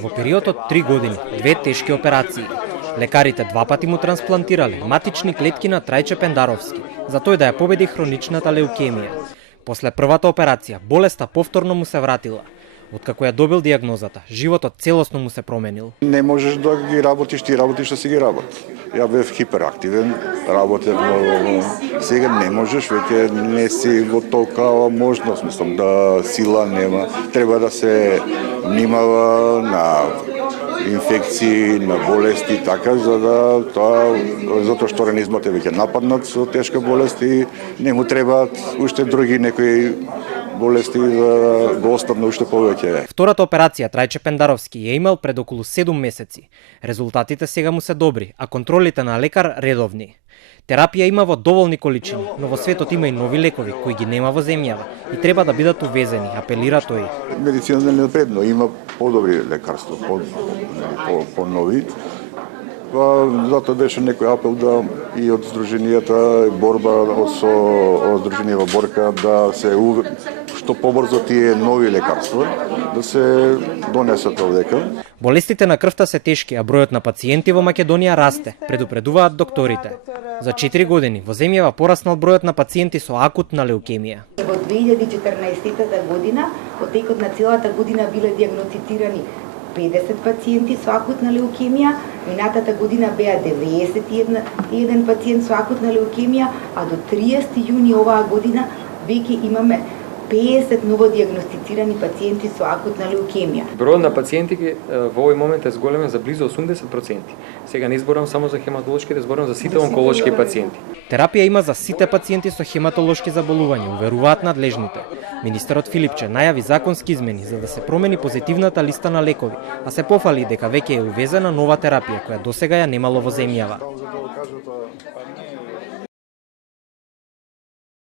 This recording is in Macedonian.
Во период од 3 години, 2 тешки операции. Лекарите 2 пати му трансплантирале матични клетки на Трајче Пендаровски, за тој да ја победи хроничната леукемија. После првата операција, болеста повторно му се вратила. Откако ја добил дијагнозата, животот целосно му се променил. Не можеш да ги работиш, ти работиш да си ги работи. Ја бев хиперактивен, работев многу. Сега не можеш, веќе не си во толкава можност, мислам да сила нема. Треба да се внимава на инфекции, на болести, така, затоа што организмот е веќе нападнат со тешка болест и не му требаат уште други некои болести да го оставне уште повеќе. Втората операција Трајче Пендаровски ја имал пред околу 7 месеци. Резултатите сега му се добри, а контролите на лекар редовни. Терапија има во доволни количини, но во светот има и нови лекови кои ги нема во земјава и треба да бидат увезени, апелира тој. Медицината не напредно, има подобри лекарства, по-нови. Затоа беше некој апел да и од Сдруженијата борба со Сдруженијава борка да се што побрзо тие нови лекарства да се донесат овдека. Болестите на крвта се тешки, а бројот на пациенти во Македонија расте, предупредуваат докторите. За 4 години во земјава пораснал бројот на пациенти со акутна леукемија. Во 2014 година, во текот на целата година биле диагностицирани 50 пациенти со акутна леукемија, минатата година беа 91 пациент со акутна леукемија, а до 30 јуни оваа година веќе имаме 50 ново диагностицирани пациенти со акутна леукемија. Бројот на пациенти во овој момент е зголемен за близу 80%. Сега не зборам само за хематолошките, зборам за сите онколошки пациенти. Терапија има за сите пациенти со хематолошки заболувања, уверуваат надлежните. Министерот Филипче најави законски измени за да се промени позитивната листа на лекови, а се пофали дека веќе е увезена нова терапија која досега ја немало во земјава.